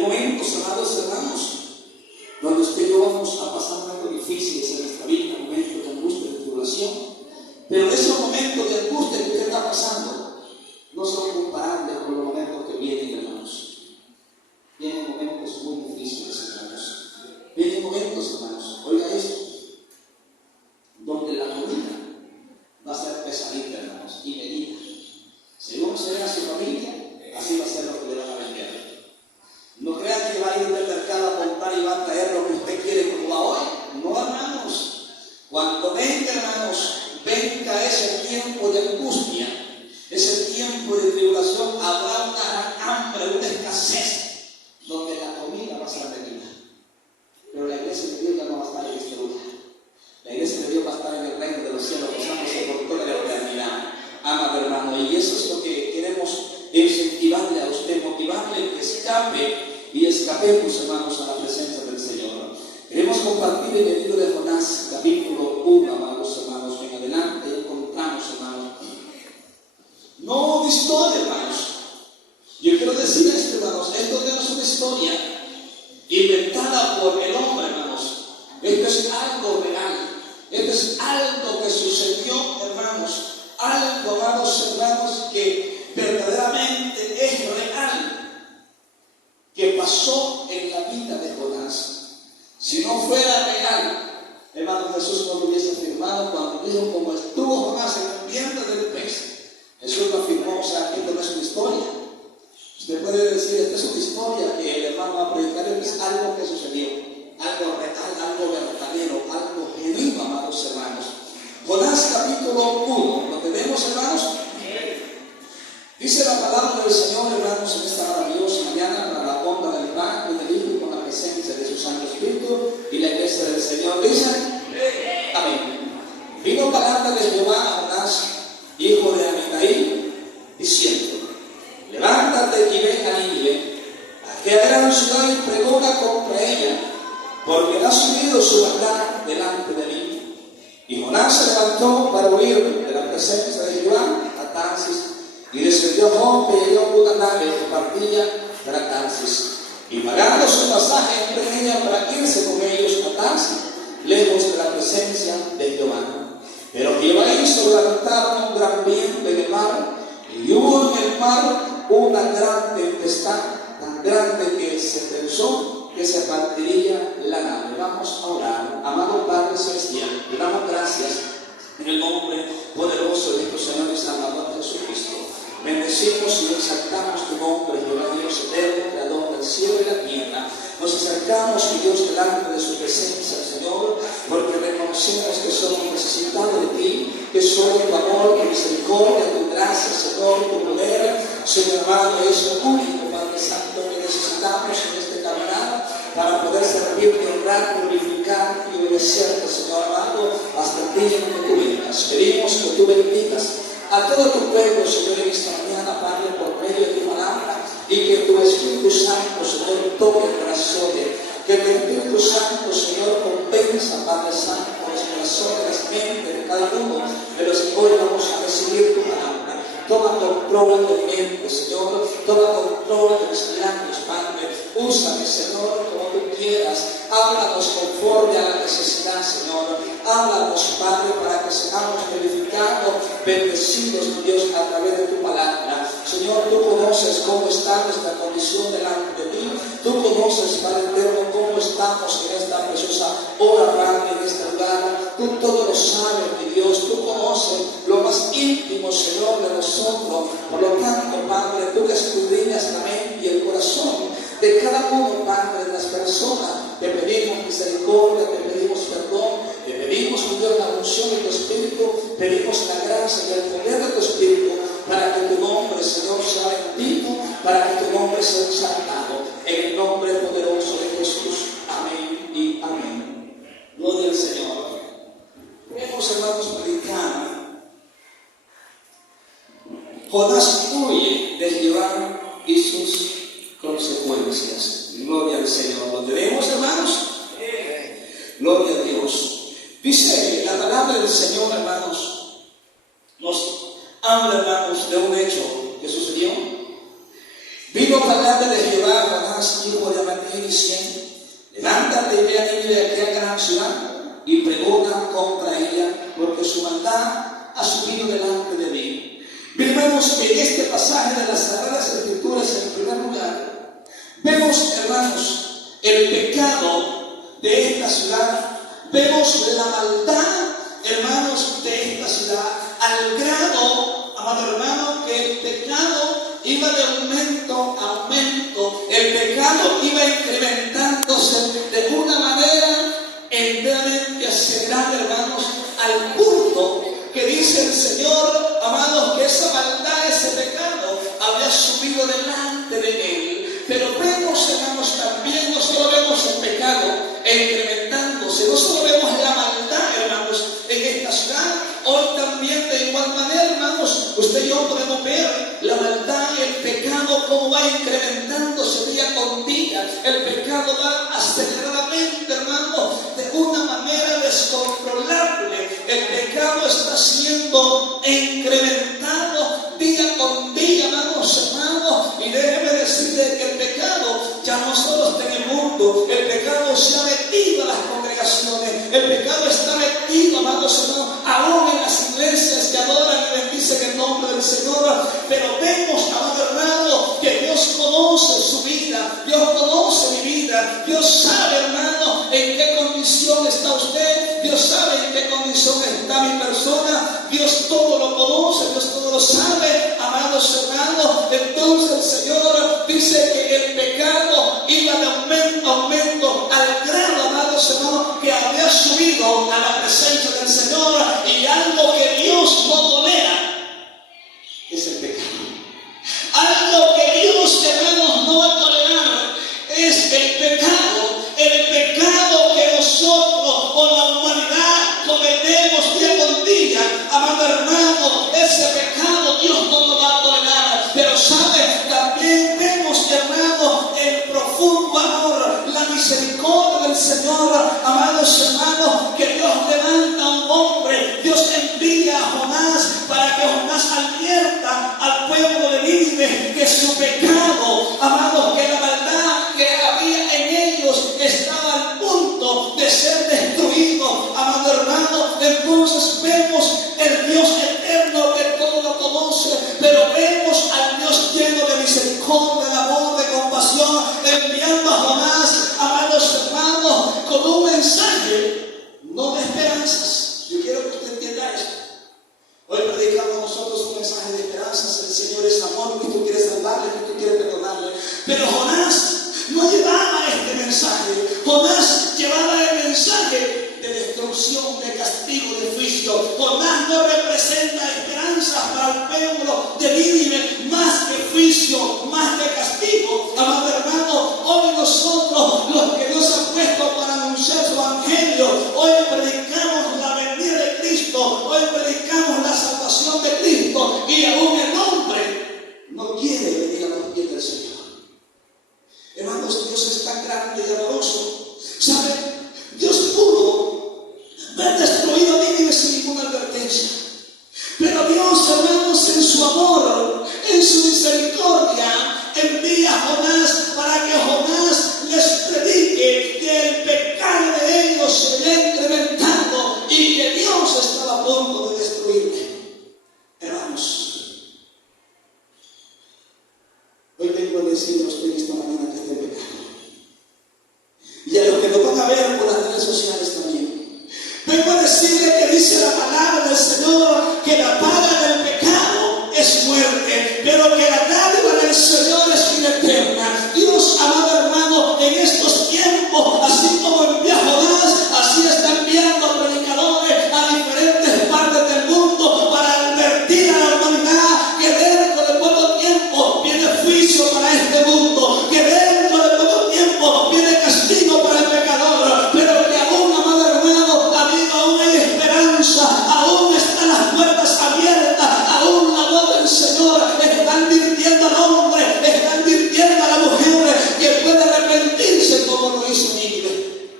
Hay momentos, amados hermanos, donde usted y yo vamos a pasar momentos difíciles en nuestra vida, momentos de angustia, de tribulación, pero en esos momentos de angustia que usted está pasando, no son comparables con los momentos que vienen, hermanos. Vienen momentos muy difíciles, hermanos. Vienen momentos, hermanos, oiga esto, donde la comida va a ser pesadita, hermanos, y medida. Según se vea su familia, así va a ser lo que le van a vender. No crea que va a ir al mercado a comprar y va a traer lo que usted quiere como va hoy. No, hermanos. Cuando venga, hermanos, venga ese tiempo de angustia, ese tiempo de tribulación, habrá una gran hambre, una escasez, donde la comida va a ser medida. Pero la iglesia de Dios ya no va a estar en este lugar. La iglesia de Dios va a estar en el reino de los cielos, gozándose por toda la eternidad. Amado hermano, y eso es lo que queremos incentivarle a usted, motivarle que escape y escapemos, hermanos, a la presencia del Señor. Queremos compartir el libro de Jonás, capítulo 1, amados hermanos, en adelante encontramos, hermanos. No una historia, hermanos. Yo quiero decir esto, hermanos, esto no es una historia inventada por el hombre, hermanos. Esto es algo real. Esto es algo que sucedió, hermanos. Algo, amados hermanos, que verdaderamente es real, que pasó en la vida de Jonás. Si no fuera real, hermano, Jesús no lo hubiese afirmado cuando dijo: como estuvo Jonás en el vientre del pez. Jesús lo afirmó. O sea, que esto no es una historia. Usted puede decir: esta es una historia que el hermano va a predicar, es algo que sucedió, algo real, algo verdadero, algo genuino, amados hermanos. Jonás capítulo 1, ¿lo tenemos, hermanos? Dice la palabra del Señor, hermanos, en esta maravillosa mañana, para la honra del Padre, del Hijo y con la presencia de su Santo Espíritu, y la iglesia del Señor dice: amén. Vino palabra de Jehová a Jonás, hijo de Amitai, diciendo: levántate y ven a Nínive, a aquella gran ciudad, y pregona contra ella, porque ha subido su maldad delante de mí. Y Jonás se levantó para huir de la presencia de Jehová a Tarsis, y descendió a Jope y halló una nave que partía para Tarsis. Y pagando su pasaje entre ella para irse con ellos a Tarsis, lejos de la presencia de Jehová. Pero Jehová hizo levantar un gran viento en el mar, y hubo en el mar una gran tempestad, tan grande que se pensó que se partiría la nave. Vamos a orar. Amado Padre Celestial, te damos gracias en el nombre poderoso de nuestro Señor y Salvador Jesucristo. Bendecimos y exaltamos tu nombre, Jehová Dios eterno, creador del cielo y la tierra. Nos acercamos, mi Dios, delante de su presencia, Señor, porque reconocemos que somos necesitados de ti, que solo tu amor, tu misericordia, tu gracia, Señor, tu poder, Señor amado, es lo único, Padre Santo, que necesitamos en este caminar para poder servirte, honrar, glorificar y obedecerte, Señor amado, hasta el día en que tú vengas. Pedimos que tú bendigas a todo tu pueblo, Señor, en esta mañana, Padre, por medio de tu palabra, y que tu Espíritu Santo, Señor, toque corazones, que tu Espíritu Santo, Señor, convenza, Padre Santo, los corazones, las mentes de cada uno de los que hoy vamos a recibir tu palabra. Toma control de mi mente, Señor, toma control de mis labios, Padre. Úsame, Señor, como tú quieras. Háblanos conforme a la necesidad, Señor. Háblanos, Padre, para que seamos edificados, bendecidos, Dios, a través de tu palabra. Señor, tú conoces cómo está nuestra condición delante de ti. Tú conoces, Padre eterno, cómo estamos en esta preciosa hora, Padre, en este lugar. Tú todo lo sabes, mi Dios. Tú conoces lo más íntimo, Señor, de nosotros. Por lo tanto, Padre, tú que escudriñas la mente y el corazón de cada uno, Padre, de las personas, te pedimos misericordia, te pedimos perdón, te pedimos, mi Dios, la unción de tu Espíritu, pedimos la gracia y el poder de tu Espíritu, para que tu nombre, Señor, sea bendito, para que tu nombre sea exaltado, en el nombre poderoso de Jesús. Amén y amén. Gloria al Señor. Queremos, hermanos, predicar. Jonás huye de Jehová y sus consecuencias. Gloria al Señor. ¿Lo tenemos, hermanos? Gloria a Dios. Dice la palabra del Señor, hermanos, nos habla, hermanos, de un hecho que sucedió. Vino palabra de Jehová a Jonás, hijo de diciendo: levántate y ve a Nínive, aquella gran ciudad, y pregona contra ella, porque su maldad ha subido delante de mí. Vemos que en este pasaje de las Sagradas Escrituras, en primer lugar, vemos, hermanos, el pecado de esta ciudad, vemos la maldad, hermanos, de esta ciudad, al grado, amado hermano, que el pecado iba de aumento a aumento, el pecado iba incrementándose de una manera enteramente acelerada, hermanos, al punto que dice el Señor, amados, que esa maldad, ese pecado había subido delante de él. Pero vemos, hermanos, también no solo vemos el pecado incrementándose, no solo vemos la maldad, hermanos, en esta ciudad. Hoy también, de igual manera, hermanos, usted y yo podemos ver la maldad y el pecado cómo va incrementándose día con día. El pecado va aceleradamente, hermanos, de una manera descontrolable. El pecado está siendo incrementado día con día, hermanos. Y déjeme decirle que el pecado ya no solo está en el mundo, el pecado se ha metido a las congregaciones, el pecado está metido, amados hermanos, aún en las iglesias que adoran y bendicen el nombre del Señor. Pero vemos, amado hermano, que Dios conoce su vida, Dios conoce mi vida, Dios sabe, hermano, en qué condición está usted, Dios sabe en qué condición está mi persona, Dios todo lo conoce, Dios todo lo sabe, amados hermanos. Entonces el Señor dice que el pecado iba de aumento a aumento, al grado, amados hermanos, que había subido a la presencia del Señor, y algo que Dios no tolera es el pecado. Algo que Dios, hermanos, no va a tolerar es el pecado que nosotros o la humanidad cometemos día con día. Amado hermano, ese pecado Dios no lo va a tolerar. Pero sabe, también vemos, hermano, el profundo amor, la misericordia del Señor, amados hermanos, que Dios levanta a un hombre. Dios envía a Jonás para que Jonás advierta al pueblo de Nínive que su pecado, amados, que la maldad que había en ellos estaba al punto de ser destruido, amado hermano. Entonces vemos el Dios eterno que todo lo conoce, pero vemos al Dios lleno de misericordia, de amor, de compasión, enviando a Jonás, amados hermanos, con un mensaje, no de esperanzas. Yo quiero que usted entienda esto. Hoy predicamos nosotros un mensaje de esperanzas. El Señor es amor, que tú quieres salvarle, que tú quieres perdonarle. Pero Jonás no llevaba este mensaje. Jonás llevaba el mensaje de destrucción, de castigo, de juicio. Jonás no representa esperanzas para el pueblo de Nínive, más que juicio, más que castigo. Amado hermano, hoy nosotros, los que Dios ha puesto para anunciar su evangelio, hoy predicamos la venida de Cristo, hoy predicamos la salvación de Cristo, y aún el hombre no quiere venir a los pies del Señor. Hermanos, Dios es tan grande y amoroso. ¿Saben? Dios pudo haber destruido a Nínive sin ninguna advertencia. Pero Dios, hermanos, en su amor, en su misericordia, envía a Jonás para que Jonás les predique que el pecado de ellos se había incrementado y que Dios estaba a punto de destruirle. Hermanos, hoy vengo a deciros en esta mañana que este pecado, y a los que nos van a ver por las redes sociales también, vengo a decirle que dice la palabra del Señor que la paga del pecado es muerte, pero que la dádiva del Señor es vida eterna. Dios, amado hermano, en estos tiempos, así como envía a Jonás, así está enviando a predicadores a diferentes partes del mundo para advertir a la humanidad que dentro de poco tiempo viene juicio para este mundo, que dentro de poco tiempo viene castigo para el pecador, pero que aún, amado hermano, aún hay esperanza, aún están las puertas abiertas, aún la voz del Señor está advirtiendo al hombre, está advirtiendo a la mujer que puede arrepentirse como lo hizo Nínive.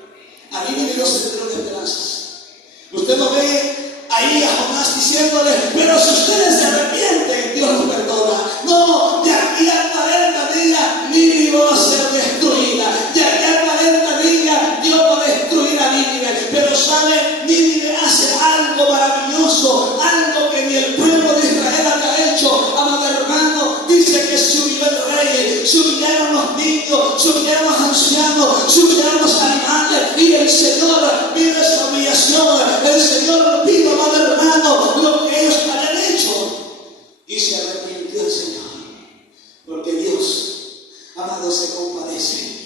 A Nínive Dios se llenó de esperanzas. Usted lo ve ahí a Jonás diciéndole: pero si ustedes se arrepienten, Dios los perdona. No, de aquí a 40 días Nínive va a ser destruida. De aquí sujeamos ancianos, sujeamos animales, y el Señor vio esta humillación, el Señor vio, amado hermano, lo que ellos habían hecho, y se arrepintió el Señor, porque Dios, amado, se compadece.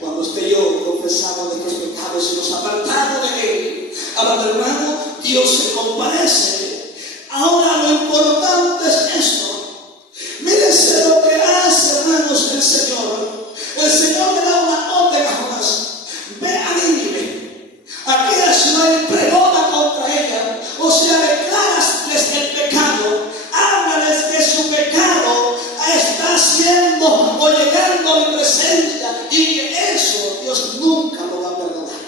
Cuando usted y yo confesamos nuestros pecados y nos apartamos de Él, amado hermano, Dios se compadece. Ahora lo importante es esto. Mírense lo que hace, hermanos, el Señor. El Señor le da una orden a Jonás. Ve a Nínive, aquella ciudad, y pregona contra ella. O sea, declárales el pecado. Háblales de su pecado. Está haciendo o llegando a mi presencia, y que eso Dios nunca lo va a perdonar,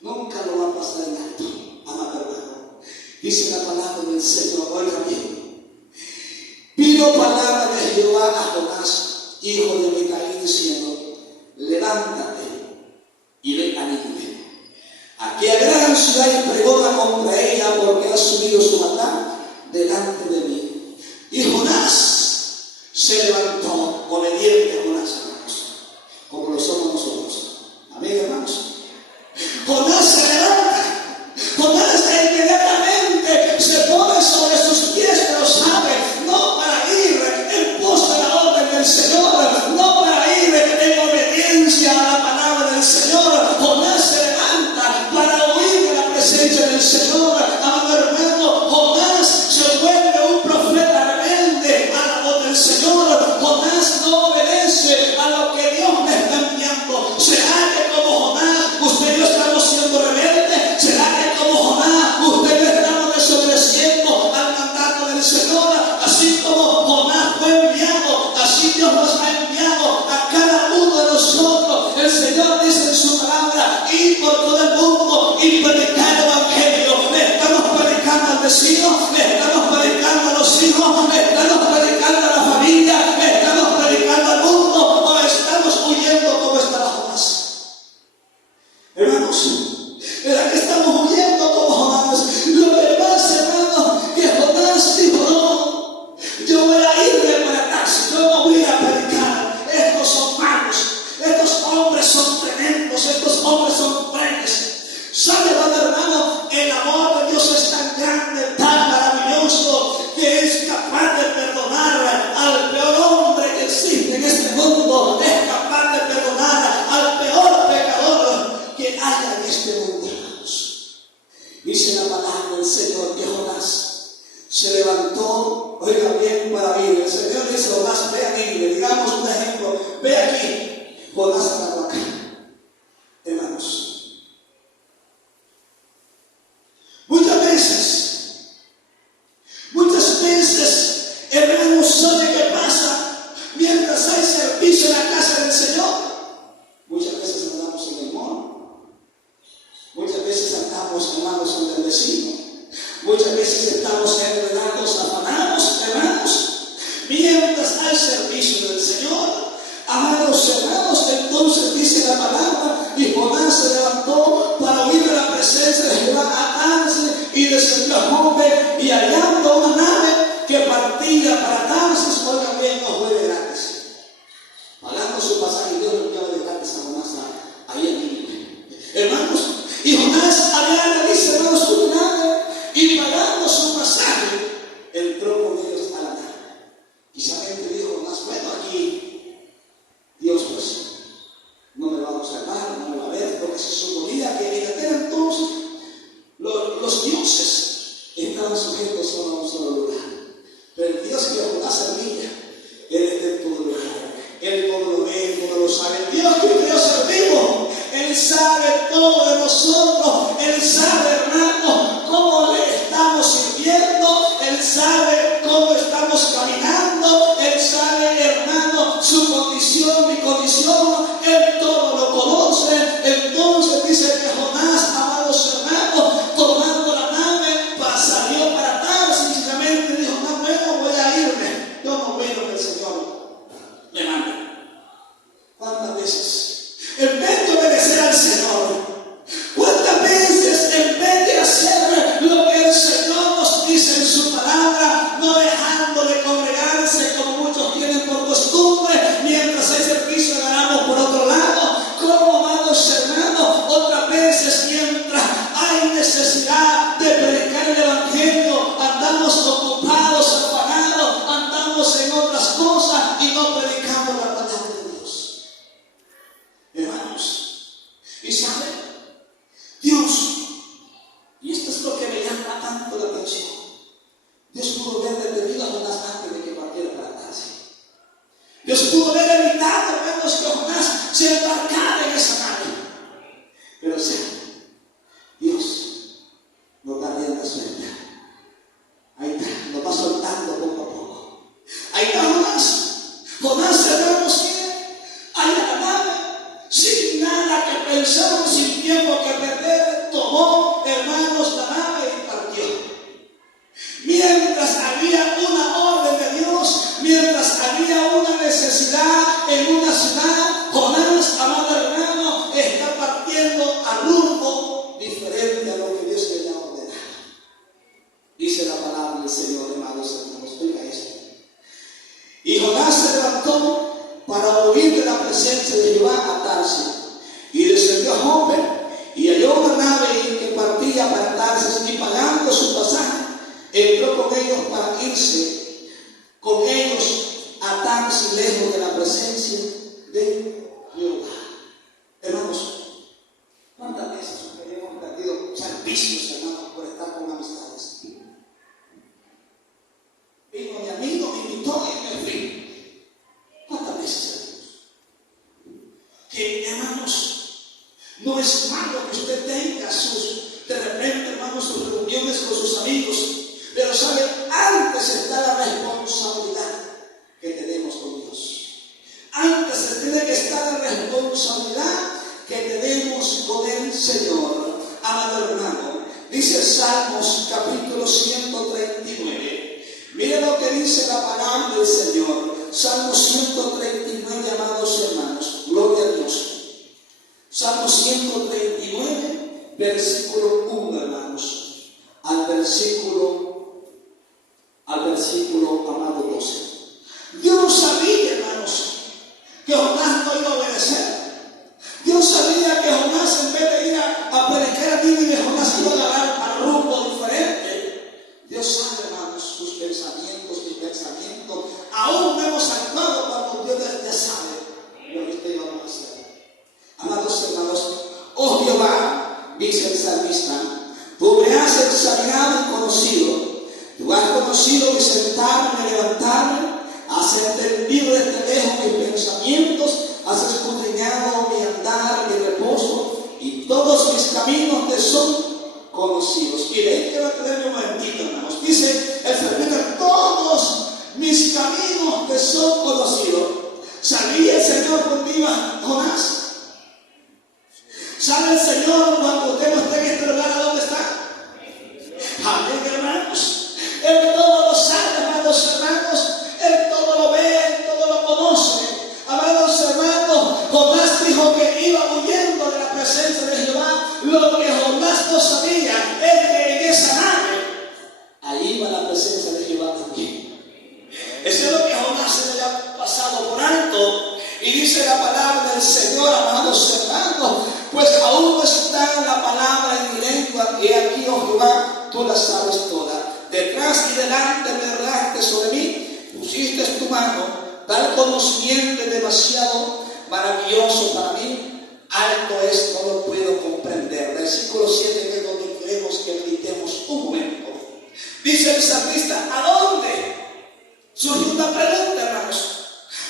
nunca lo va a pasar en alto, amado hermano. Dice la palabra del Señor, oiga bien, vino palabra de Jehová a Jonás, hijo de Micaí, diciendo: levántate y ve a Nínive, aquella gran ciudad, y pregona contra ella, porque ha subido su maldad delante de mí. Y Jonás se levantó, obediente a Jonás, hermanos, como lo somos nosotros. Amén, hermanos. Jonás se levanta. Jonás inmediatamente se pone sobre sus pies, pero sabe, no para ir en pos de la orden del Señor, no para ir en obediencia a la palabra del Señor. Jonás se levanta para huir de la presencia del Señor. Amado hermano, Jonás se vuelve un profeta rebelde a la voz del Señor. Jonás no obedece a lo que Dios me está enviando. ¿Será que como Jonás usted y yo estamos siendo rebeldes? ¿Será que como Jonás usted y yo estamos desobedeciendo al mandato del Señor? Así como Jonás fue enviado, así Dios nos ha enviado a cada uno de nosotros. El Señor dice en su palabra: ir por todo el mundo y predicar el evangelio. Le estamos predicando al vecino, le estamos predicando a los hijos, le estamos predicando a la familia, le estamos predicando al mundo, o estamos huyendo como estaba Jonás. Hermanos, ¿verdad que estamos huyendo como Jonás? Lo que pasa, hermanos, que Jonás dijo: no, yo voy a irme para Tarsis, yo no voy a predicar. Estos son malos, estos hombres son tremendos, estos hombres son trenes. ¿Sabe, hermano? El amor de Dios es tan grande, tan maravilloso, que es capaz de perdonar al peor hombre que existe en este mundo. Es capaz de perdonar al peor pecador que haya en este mundo, hermanos. Dice la palabra del Señor que Jonás se levantó, oiga bien, para ir. El Señor dice: Jonás, ve a Nínive. Digamos un ejemplo, ve aquí. Jonás estaba acá, hermanos. Muchas veces, hermanos, ¿sabe qué pasa? Mientras hay servicio en la casa del Señor, muchas veces andamos en el mall, muchas veces andamos, hermanos, en el vecino, muchas veces estamos enredados, afanados, hermanos. Mientras hay servicio del Señor, amados hermanos, entonces dice la palabra: y Jonás se levantó para huir de la presencia de Jehová a Tarsis, y descendió a Jope, y hallando una nave que partía para Tarsis, oiga bien, no fue de gratis. Pagando su pasaje, Dios lo enviaba de gratis a Jonás ahí en Nínive. Hermanos, y Jonás había, dice, hermanos, una nave, y pagando su pasaje, entró con ellos a la nave. Quizá gente dijo: Jonás, bueno, aquí Dios pues no me va a observar, no me va a ver, porque se suponía que en aquel entonces los dioses estaban sujetos solo a un solo lugar. Pero el Dios que Jonás servía, Él está en todo lugar. Él todo lo ve, Él todo lo sabe. El Dios que yo servimos, Él sabe todo de nosotros. Él sabe, hermano, cómo le estamos sirviendo. Él sabe cómo estamos caminando. Él sabe, hermano, su condición, mi condición. Él todo lo conoce. Entonces dice que Jonás, amados hermanos, tomando la nave, salió para Tarsis, y realmente dijo: no, bueno, voy a irme. Yo no voy a lo que el Señor me manda. ¿Cuántas veces, en vez de obedecer al Señor, cuántas veces en vez de hacer lo que el Señor nos dice en su palabra, no dejando de congregarse como muchos tienen por costumbre, mientras hay servicio ganamos Y sabe, Dios, y esto es lo que me llama tanto la atención, Dios pudo haber detenido a Jonás antes de que partiera para Tarsis. Dios pudo haber evitado, hermanos, que Jonás se embarcara en esa nave. Pero sí, Dios nos da rienda suelta. Ahí está, nos va soltando poco a poco. Ahí está Jonás. Jonás, hermanos, ahí en la nave, sin nada que pensar, sin tiempo que perder, tomó, hermanos, la nave y partió. Mientras había una orden de Dios, mientras había una necesidad en una ciudad, Jonás, amado hermano, está partiendo a rumbo diferente a lo que Dios le ha ordenado. Dice la palabra del Señor, hermanos, oiga esto. Y Jonás se levantó para huir de la presencia de Jehová a Tarsis, y descendió a Jope, y halló una nave que partía para Tarsis, y pagando su pasaje, entró con ellos para irse con ellos a Tarsis, lejos de la presencia de Jehová. Hermanos, ¿cuántas veces hemos perdido servicios, hermanos, por estar con amistades? Vino mi amigo, me invitó y me fui. ¿Cuántas veces, hermanos? Que, hermanos, no es malo que usted tenga de repente, hermanos, sus reuniones con sus amigos, pero sabe, antes está la responsabilidad que tenemos con Dios. Antes se tiene que estar la responsabilidad que tenemos con el Señor. Amado hermano, dice Salmos capítulo 139. Mire lo que dice la palabra del Señor. Salmo 139, amados hermanos. Gloria a Dios. Salmo 139, versículo 1, hermanos. Al versículo, amado 12. Dios sabía, hermanos, que Jonás no iba a obedecer. Dios sabía que Jonás, en vez de ir a predicar a Nínive, Jonás iba a agarrar al rumbo diferente. Dios sabe, hermanos, sus pensamientos, mis pensamientos. Aún no hemos actuado cuando Dios ya sabe lo que usted iba a hacer. Amados hermanos, oh Jehová, dice el salmista, tú me has examinado y conocido. Tú has conocido mi sentarme y levantarme, has entendido desde lejos mis pensamientos, has escudriñado mi andar, mi reposo, y todos mis caminos te son conocidos. Y de ahí quiero tener un momentito, hermanos. Dice el salmista, todos mis caminos te son conocidos. ¿Sabía el Señor dónde iba Jonás? ¿Sabe el Señor cuando usted no está en este lugar a dónde está? Amén, hermanos. Él todo lo sabe, amados hermanos. Él todo lo ve, Él todo lo conoce. Amados hermanos, Jonás dijo que iba huyendo de la presencia de Jehová. Lo que Jonás no sabía es que en esa nave, ahí iba la presencia de Jehová también. Eso es lo que Jonás se le ha pasado por alto. Y dice la palabra del Señor, amados hermanos, pues aún no está la palabra en mi lengua, y aquí, oh Jehová, tú la sabes toda. Detrás y delante me derramaste sobre mí, pusiste tu mano, tal conocimiento demasiado maravilloso para mí, alto es, no lo puedo comprender. Versículo 7, que es donde queremos que meditemos un momento. Dice el salmista, ¿a dónde? Surgió una pregunta, hermanos.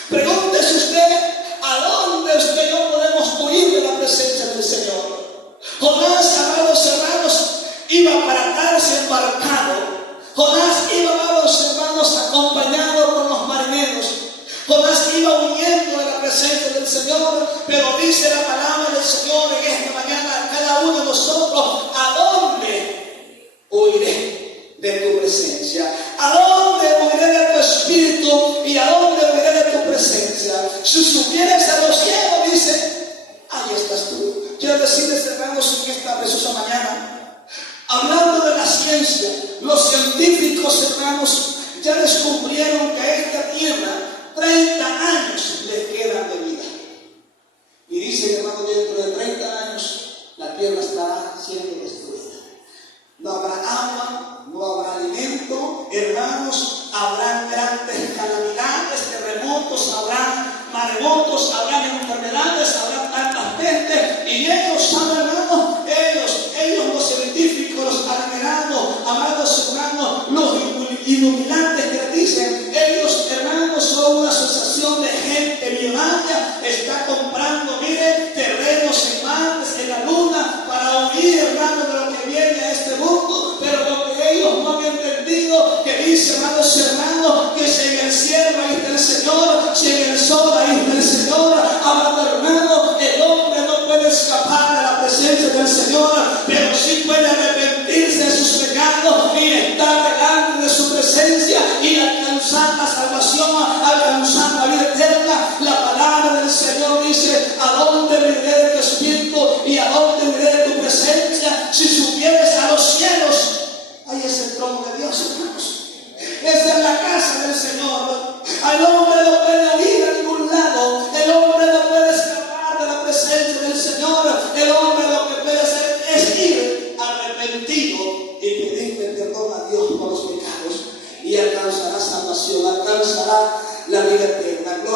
Pregúntese usted, ¿a dónde usted y yo podemos huir de la presencia del Señor? Jonás, amados hermanos, iba para Tarsis embarcado. Jonás iba, amados hermanos, acompañado con los marineros. Jonás iba huyendo de la presencia del Señor, pero dice la palabra del Señor en esta mañana a cada uno de nosotros, ¿a dónde huiré de tu presencia? ¿A dónde huiré de tu espíritu? ¿Y a dónde huiré de tu presencia? Si subieres a los cielos, dice, ahí estás tú. Quiero decirles, hermanos, en esta preciosa mañana, hablando de la ciencia, los científicos, hermanos, ya descubrieron que a esta tierra 30 años les quedan de vida. Y dice, hermano, dentro de 30 años la tierra estará siendo destruida. No habrá agua, no habrá alimento, hermanos, habrán grandes calamidades, terremotos, habrán maremotos, habrán enfermedades, habrán tantas pestes, y ellos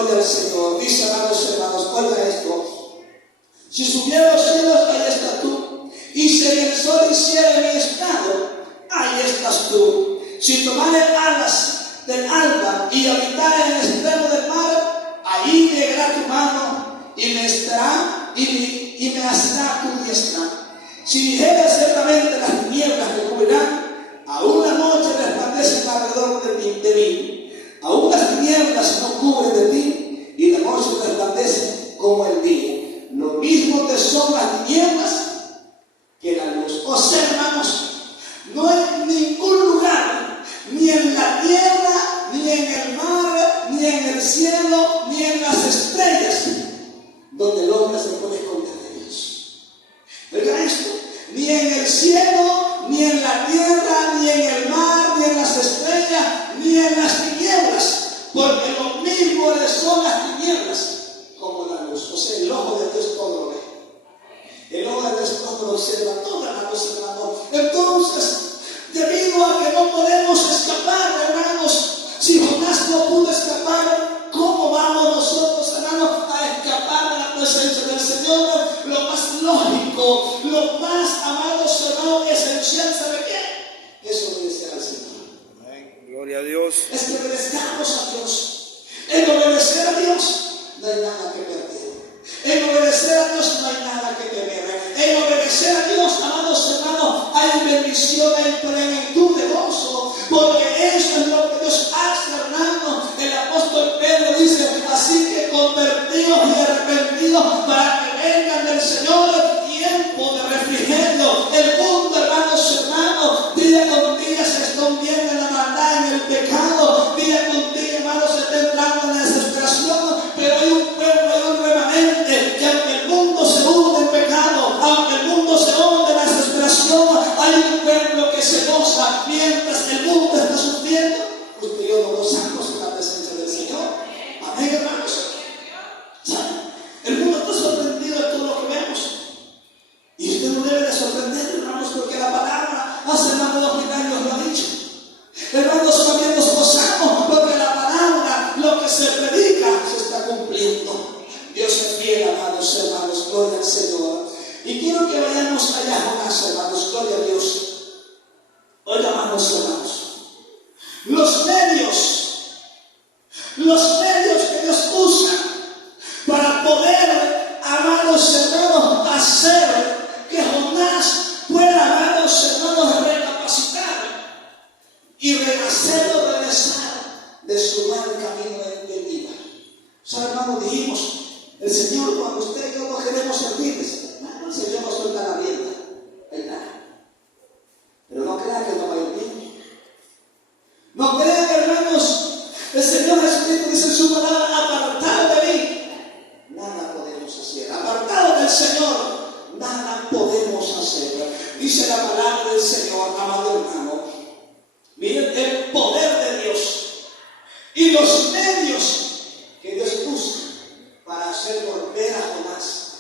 gloria al Señor. Dice, amados hermanos, oiga esto. Si subiera a los cielos, ahí estás tú. Y si el sol hiciera mi estado, ahí estás tú. Si tomare alas del alba y habitare en el extremo del mar, ahí llegará tu mano y me estará y me asirá tu diestra. Si dijera ciertamente las tinieblas me cubrirán, aún la noche resplandece alrededor de mí. Aún las tinieblas no cubren de ti y la noche resplandece como el día. Lo mismo te son las tinieblas que la luz. O sea, hermanos, no hay ningún lugar, ni en la tierra, ni en el mar, ni en el cielo, ni en las estrellas, donde el hombre se puede esconder de Dios. ¿Verdad esto? Ni en el cielo, ni en la tierra, ni en el mar, ni en las estrellas, ni en las tinieblas, porque lo mismo le son las tinieblas como la luz. O sea, el ojo de Dios todo lo ve. El ojo de Dios todo lo observa, toda la luz, hermano. Entonces, debido a que no podemos escapar, hermanos, si Jonás no pudo escapar, ¿cómo vamos nosotros, hermanos, a escapar de la presencia del Señor? Lo más lógico, lo más, amados hermanos, esencial, ¿sabe qué? Es obedecer al Señor. Amén. Gloria a Dios. Es que obedezcamos a Dios. En obedecer a Dios no hay nada que perder. En obedecer a Dios no hay nada que temer. En obedecer a Dios, amados hermanos, hay bendición, hay plenitud de gozo, porque eso es lo que Dios hace, hermanos. El apóstol Pedro dice, así que convertidos y arrepentidos para que vengan del Señor tiempo de refrigerio. El mundo, hermanos, día con día se está hundiendo en la maldad, en el pecado. Día con día, hermanos, se está entrando en la desesperación, pero hay un pueblo, hay un remanente, que aunque el mundo se hunde en pecado, aunque el mundo se hunde en la desesperación, hay un pueblo que se goza mientras el mundo está sufriendo. Usted y yo nos gozamos en la presencia del Señor. Amén, hermanos. ¿Saben? El mundo está sorprendido de todo lo que vemos. Y usted no debe de sorprender, hermanos, porque la palabra hace más de 2000 años lo ha dicho. Hermanos, también nos gozamos porque la palabra, lo que se predica, se está cumpliendo. Dios es fiel, amados hermanos, gloria al Señor. Y quiero que vayamos allá, Jonás, hermanos, gloria a Dios. Oiga, amados hermanos, los medios que Dios usa para poder, amados hermanos, hacer que Jonás pueda, amados hermanos, recapacitar y regresar de su mal camino de vida. O sea, hermanos, dijimos, el Señor, cuando usted y yo no queremos servirles, el Señor nos suelta la rienda. Ahí está. Pero no crean que no va a ir bien. No crean, hermanos, el Señor Jesucristo dice en su palabra, apartado de mí, nada podemos hacer. Apartado del Señor, nada podemos hacer. Dice la palabra del Señor, amado hermano. Miren el poder de Dios y los medios que Dios usa para hacer volver a Jonás,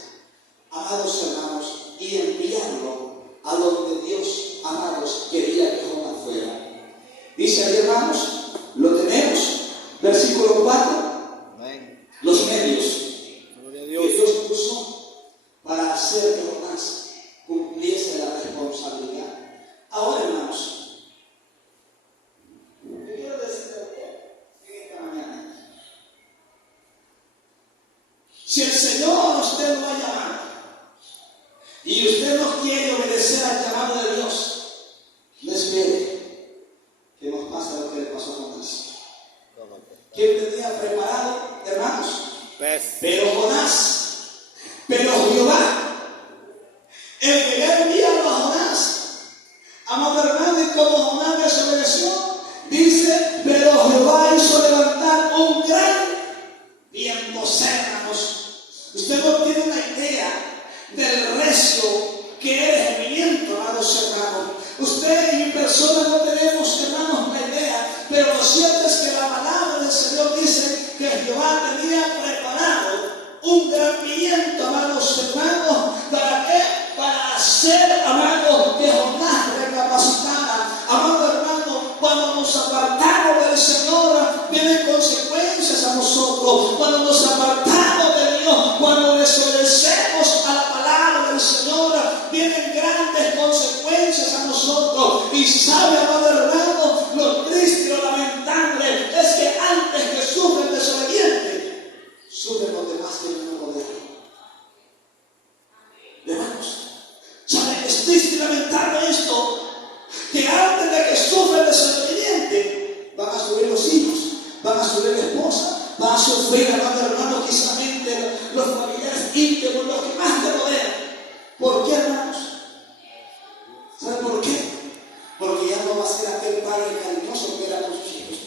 amados hermanos, y enviarlo a donde Dios, amados, quería que Jonás fuera. Dice ahí, hermanos, lo tenemos, versículo 4. Amén. Los medios Gloria a que Dios. Dios puso para hacer que Jonás cumpliese la responsabilidad. Ahora, hermanos, yo quiero decirle a usted en esta mañana, si el Señor a usted lo ha llamado y usted no quiere obedecer al llamado de Dios, no espere que nos pase lo que le pasó a Jonás. ¿Quién tenía preparado, hermanos? Pero Jehová, el que había enviado a Jonás, amado hermano, y como Jonás desobedeció, dice, pero Jehová hizo levantar un gran viento, hermanos. Usted no tiene una idea del recio que es el viento, amados hermanos. Usted y mi persona no tenemos, hermanos, la idea, pero lo cierto es que la palabra del Señor dice que Jehová tenía preparado un gran viento, amados hermanos. ¿Para qué? Para hacer, amados, que Jonás recapacitara. Amado hermano, cuando nos apartamos del Señor, vienen consecuencias a nosotros. Cuando sabe, amado hermano, lo triste y lo lamentable es que antes que sufre el desobediente, sufren los demás que no lo rodean. Hermanos, ¿sabe? Es triste y lamentable esto, que antes de que sufra el desobediente, van a sufrir los hijos, van a sufrir la esposa, van a sufrir, amado hermano, quizás los familiares íntimos, los que más te rodean. ¿Por qué, hermanos? ¿Saben por qué? Porque ya no va a ser aquel padre cariñoso que era con sus hijos.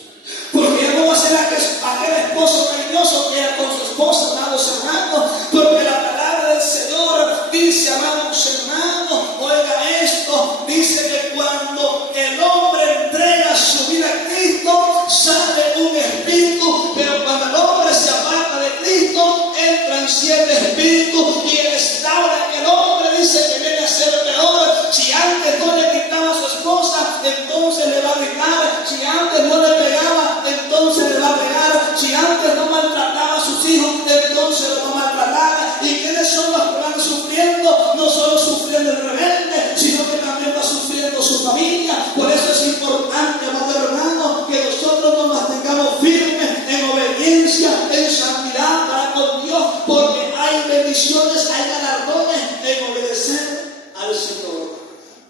Porque ya no va a ser aquel esposo cariñoso que era con su esposa, amados hermanos. Porque la palabra del Señor dice, amados hermanos, oiga esto, dice que cuando el hombre entrega su vida a Cristo, sale un espíritu, pero cuando el hombre se aparta de Cristo, entra en cierto espíritu y el estado en el hombre dice que viene a ser peor. Si antes no le gritaba a su esposa, entonces le va a gritar. Si antes no le pegaba, entonces le va a pegar. Si antes no maltrataba a sus hijos, entonces lo va a maltratar. ¿Y quiénes son los que van sufriendo? No solo sufriendo el rebelde, sino que también va sufriendo su familia. Por eso es importante, amado hermano, que nosotros nos mantengamos firmes en obediencia, en santidad para con Dios, porque hay bendiciones, hay galardones en obedecer al Señor,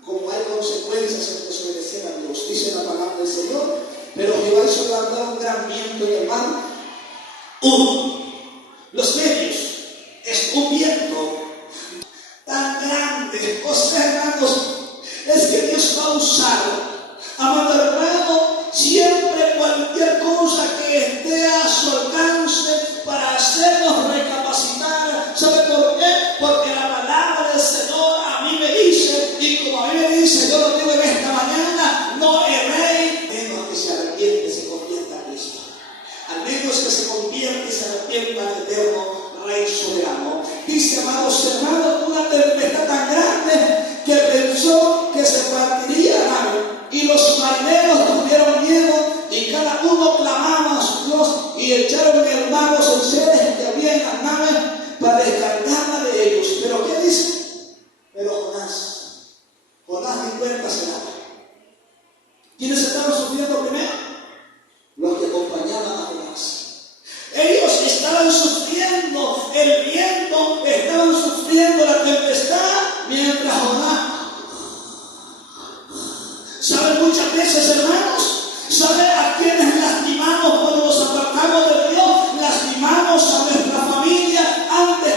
como hay consecuencias en desobedecer a Dios. Dice la palabra del Señor, pero Jehová hizo levantar un gran viento en el mar. Los medios es un viento tan grande, o sea, hermanos, es que Dios va a usar, amado hermano, siempre cualquier cosa que esté a su alcance para hacernos recapacitar. ¿Sabe por qué? Porque la palabra del Señor a mí me dice, y como a mí me dice, yo lo digo en esta mañana, no erréis, menos que se arrepiente y se convierta a Cristo. Al menos que se convierta y se arrepienta al eterno Rey soberano. Dice, amados hermanos, una tempestad tan grande que pensó que se partiría la nave, y los marineros tuvieron miedo y cada uno clamaba a su Dios y echaron en manos los seres que había en las naves para descargarla de ellos. ¿Pero qué dice? Pero Jonás ni cuenta se daba. ¿Quiénes estaban sufriendo primero? Los que acompañaban a Jonás. Ellos estaban sufriendo el viento, estaban sufriendo la tempestad, mientras Jonás. ¿Saben muchas veces, hermanos? ¿Saben a quienes lastimamos cuando nos apartamos de Dios? Lastimamos a nuestra familia antes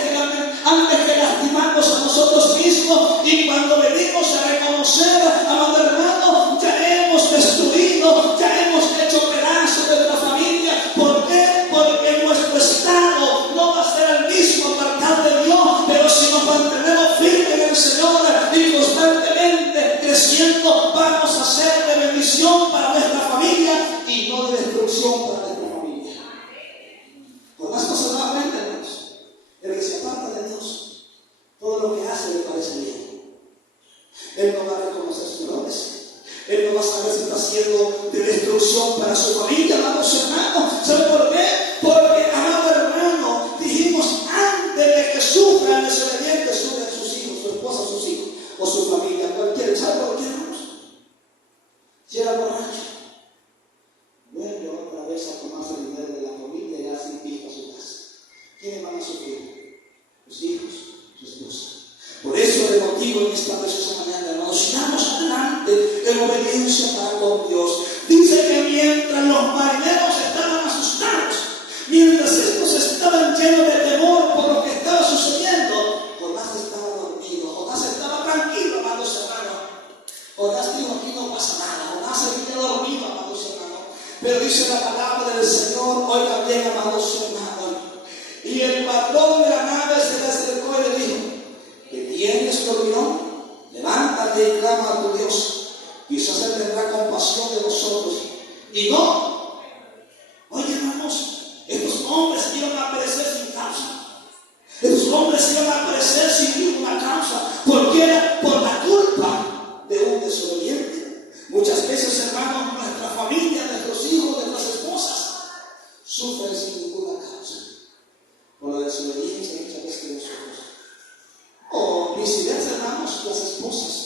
que lastimamos a nosotros mismos, y cuando venimos a reconocer, amado hermano, ya hemos destruido, ya hemos hecho pedazos de nuestra familia. ¿Por qué? Porque nuestro estado no va a ser el mismo apartado de Dios, pero si nos mantenemos firmes en el Señor y constantemente creciendo, vamos a ser de bendición para nuestra familia y no de destrucción para nuestra familia. Jonás no se da cuenta, hermanos. El que se aparta de Dios, todo lo que hace le parece bien. Él no va a reconocer sus errores. Él no va a saber si está haciendo de destrucción para su familia, amados hermanos. ¿Sabe por qué? Porque, amado hermano, dijimos antes de que sufra el desobediente, sufren sus hijos, su esposa, sus hijos o su familia, cualquier. ¿Sabe por qué, hermanos? Si era borracho, vuelve otra vez a tomarse el dinero de la familia y hace invita a su casa. ¿Quiénes van a sufrir? Los hijos, su esposa. Por eso el motivo en esta preciosa mañana, hermanos, sigamos adelante en obediencia para con Dios. Dice que mientras los marineros estaban asustados, mientras estos estaban llenos de temor por lo que estaba sucediendo, Jonás estaba dormido, Jonás estaba tranquilo, amados hermanos. Jonás dijo, aquí no pasa nada. Jonás se quedó dormido, amados hermanos. Pero dice la palabra del Señor, oigan bien, amados hermanos. Y el patrón de la nave se le acercó y le dijo, ¿qué tienes, dormilón? Levántate y clama a tu Dios. Quizás Él tendrá compasión de nosotros. Y no. Oye, hermanos, estos hombres iban a perecer sin causa. Estos hombres iban a perecer sin ninguna causa. Porque era por la culpa de un desobediente. Muchas veces, hermanos, nuestra familia, nuestros hijos, nuestras esposas sufren sin ninguna causa por la desobediencia muchas veces de nosotros. O viceversa, hermanos, las esposas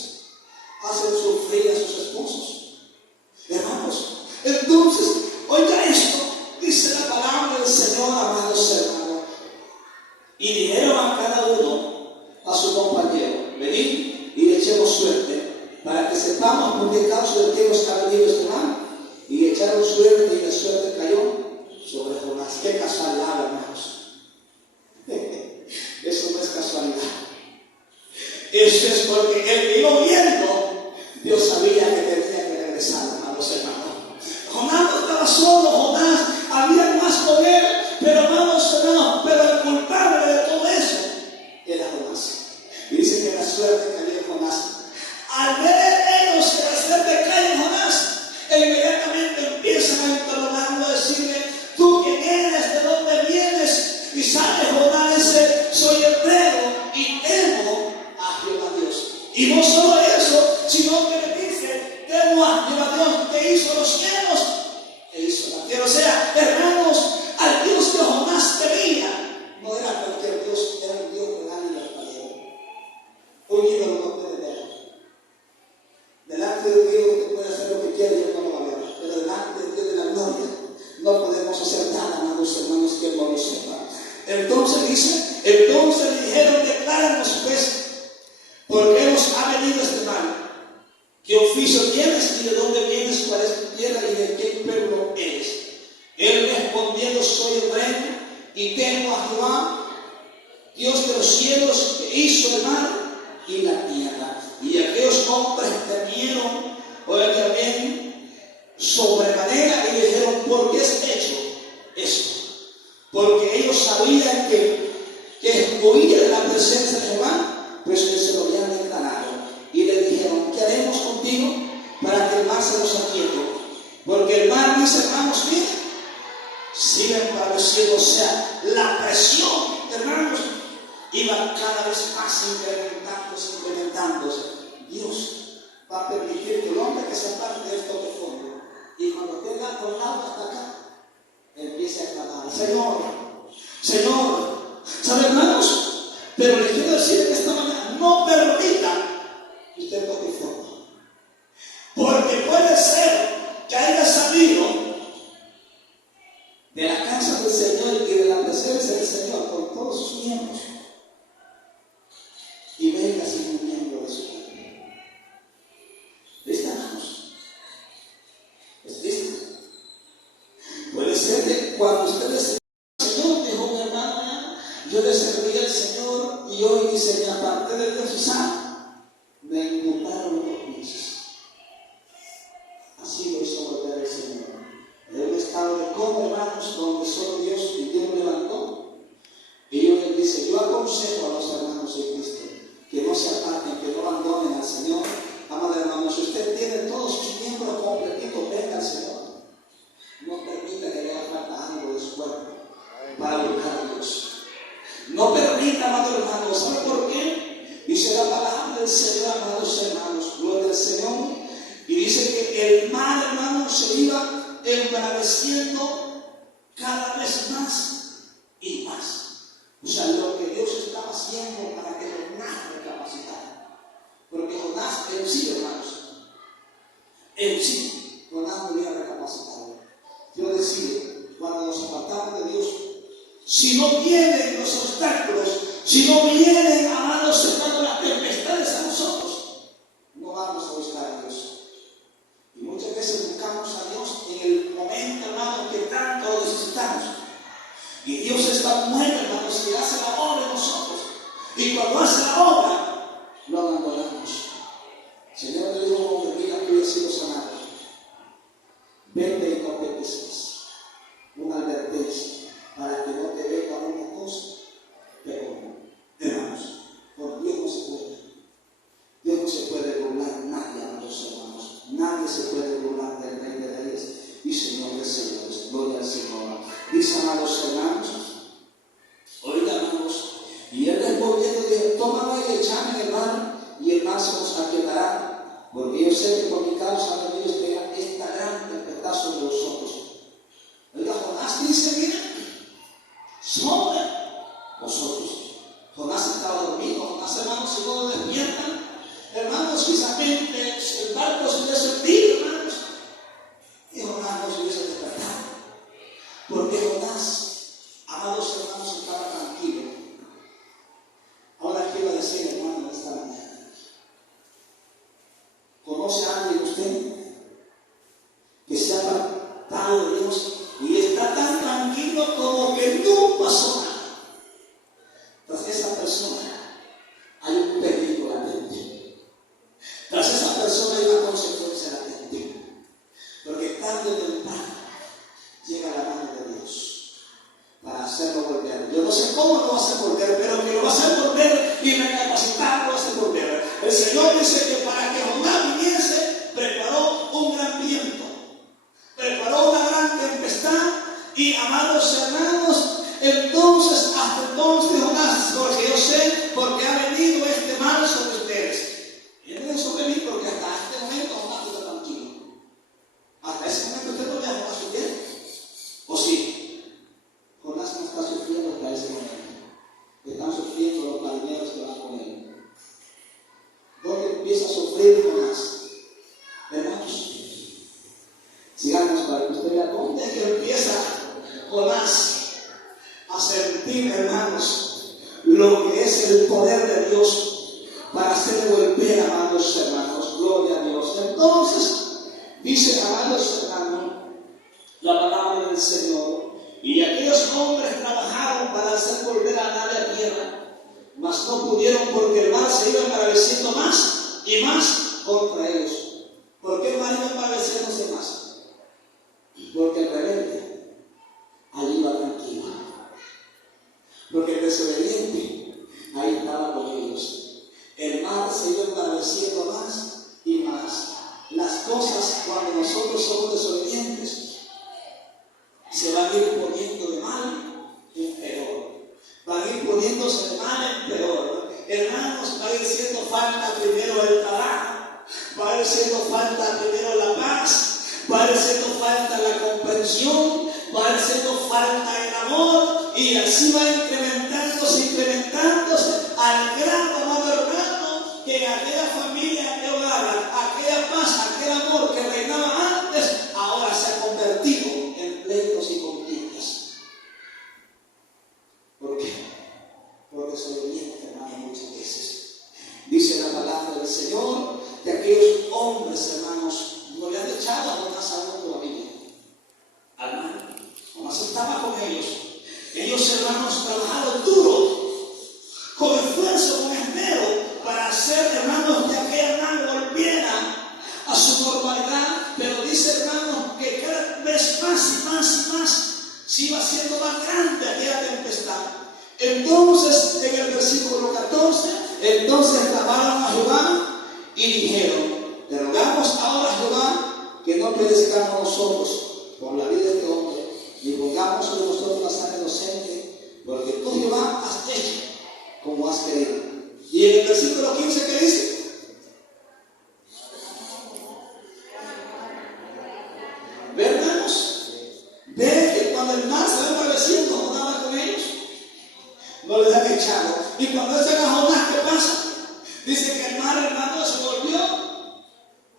hacen sufrir a sus esposos esposos. Hermanos, entonces, oiga esto, dice la palabra del Señor, amados hermanos. Y dijeron a cada uno, a su compañero, venid y le echemos suerte, para que sepamos por qué causa de qué nos ha venido este mal. Y le echaron suerte, y la suerte cayó sobre Jonás. Qué casualidad, hermanos. Eso no es casualidad. Eso es porque el que iba viendo, Dios sabía que tenía que regresar, amados hermanos. Jonás no estaba solo, Jonás había más poder, pero amados hermanos, pero el culpable de todo eso era Jonás. Y dice que la suerte cayó en Jonás. Al ver ellos que la suerte cae en Jonás, inmediatamente empiezan a interrogarlo, a decirle, ¿tú quién eres? ¿De dónde vienes? Y sale Jonás, dice, soy hebreo y temo a Jehová Dios. Y no solo eso, sino que le dice, temo a Jehová Dios, que hizo los cielos, que hizo la tierra. O sea, hermanos, al Dios que Jonás temía, no era cualquier Dios, era un Dios real y verdadero. Un ídolo no puede ver. Delante de Dios usted puede hacer lo que quiera y Él no lo va a ver. Pero delante de Dios de la gloria no podemos hacer nada, amados hermanos, que Él no lo sepa. Entonces dice, entonces le dijeron, decláranos pues, ¿por qué nos ha venido este mal? ¿Qué oficio tienes y de dónde vienes? ¿Cuál es tu tierra y de qué pueblo eres? Él respondiendo, soy hebreo y temo a Jehová, Dios de los cielos, que hizo el mar y la tierra. Y aquellos hombres temieron, oigan bien, sobremanera, y le dijeron, ¿por qué es hecho esto? Porque ellos sabían que huía de la presencia de Jehová, pues que se lo habían declarado. Y le dijeron, ¿qué haremos contigo para que el mar se nos aquiete? Porque el mar, mis hermanos, miren, sigue empareciendo. O sea, la presión, hermanos, iba cada vez más incrementándose. Dios va a permitir que el hombre que se aparte de esto de fondo, y cuando tenga con el agua hasta acá, empiece a clamar, Señor, Señor. ¿Sabe, hermanos? Pero les quiero decir que esta mañana, no permita que usted toque fondo. Porque puede ser que haya salido de la casa del Señor y de la presencia del Señor con todos sus miembros y venga sin un miembro de su cuerpo. ¿Listo, hermanos? ¿Es listo? Puede ser que cuando usted le sirva al Señor, dijo mi hermano, yo le serví al Señor y hoy dice, me aparté de Dios y sana, me imputaron los meses. Así lo hizo volver el Señor. En un estado de coma, hermanos, donde solo Dios y Dios lo levantó. Y yo les dice, yo aconsejo a los hermanos de Cristo que no se aparten, que no abandonen al Señor. Amados hermanos, si usted tiene todos sus miembros completitos, venga al Señor. No permita que le haga falta algo de su cuerpo para buscar a Dios. No permita, amados hermanos. ¿Sabe por qué? Dice la palabra del Señor, amados hermanos, gloria al Señor. Y dice que el mal, hermanos, se iba embraveciendo cada vez más y más. O sea, lo que Dios estaba haciendo para que Jonás recapacitara. Porque Jonás en sí, hermanos, en sí, Jonás no había recapacitado. Quiero decir, cuando nos apartamos de Dios, si no vienen los obstáculos, si no vienen, amados hermanos, las tempestades a nosotros, no vamos a buscar a Dios. Y muchas veces buscamos a Dios en el momento, hermanos, que tanto lo necesitamos. Y Dios está bueno, hermanos, y hace la obra en nosotros. Y cuando hace la obra, lo abandonamos. Señor, le digo, mira, tú has sido sanado. Vete y no te pesques. Una advertencia para que no te venga una cosa peor. Hermanos, por Dios no se puede. Dios no se puede burlar nadie, amados hermanos. Nadie se puede burlar del Rey de Reyes y Señor de Señores. Gloria al Señor. Dice, amados hermanos, oiga, hermanos, y él respondiendo dijo, tómalo y echame en el mar, y el mar se nos aquietará, porque yo sé que por mi causa ha venido esta gran tempestad sobre vosotros. Oiga, Jonás dice, mira, sobre vosotros. Jonás estaba dormido. Jonás, hermanos, si no lo despiertan, hermanos, precisamente el barco se hubiese hundido. poder de Dios para hacer volver, amados hermanos. Gloria a Dios. Entonces, dice, amados hermanos, la palabra del Señor, y aquellos hombres trabajaron para hacer volver a nave a tierra, mas no pudieron porque el mar se iba embraveciendo más y más contra ellos. ¿Por qué el mar iba embraveciéndose más? Porque el rebelde allí iba tranquilo. Porque el desobediente ahí estaba con ellos. El mar se iba embraveciendo más y más. Las cosas, cuando nosotros somos desobedientes, se van a ir poniendo de mal en peor. Van a ir poniéndose de mal en peor. Hermanos, va a ir siendo falta primero el trabajo, va a ir siendo falta primero la paz, va a ir siendo falta la comprensión, va a ir siendo falta el amor, y así va incrementándose al grado, amado hermano, que aquella familia, aquel hogar, aquella paz, aquel amor que reinaba antes, ahora se ha convertido en pleitos y contiendas. ¿Por qué? Por desobediente, hermano, muchas veces. Dice la palabra del Señor que aquellos hombres, hermanos, no le han echado a Jonás aún todavía al mar. Jonás estaba con ellos. Ellos, hermanos, trabajaron duro, con esfuerzo, con esmero, para hacer, hermanos, que aquella nave volviera a su normalidad. Pero dice, hermanos, que cada vez más y más y más se iba haciendo más grande aquella tempestad. Entonces, en el versículo 14, entonces clamaron a Jehová y dijeron: te rogamos ahora, Jehová, que no perezcamos nosotros por la vida de este hombre, ni pongamos sobre nosotros la sangre inocente, porque tú, Jehová, has hecho como has querido. Y en el versículo 15, ¿qué dice? ¿Ve, hermanos? ¿Ve que cuando el mar se va embraveciendo, Jonás va con ellos? No les han echado. Y cuando ese era Jonás, ¿qué pasa? Dice que el mar, hermano, se volvió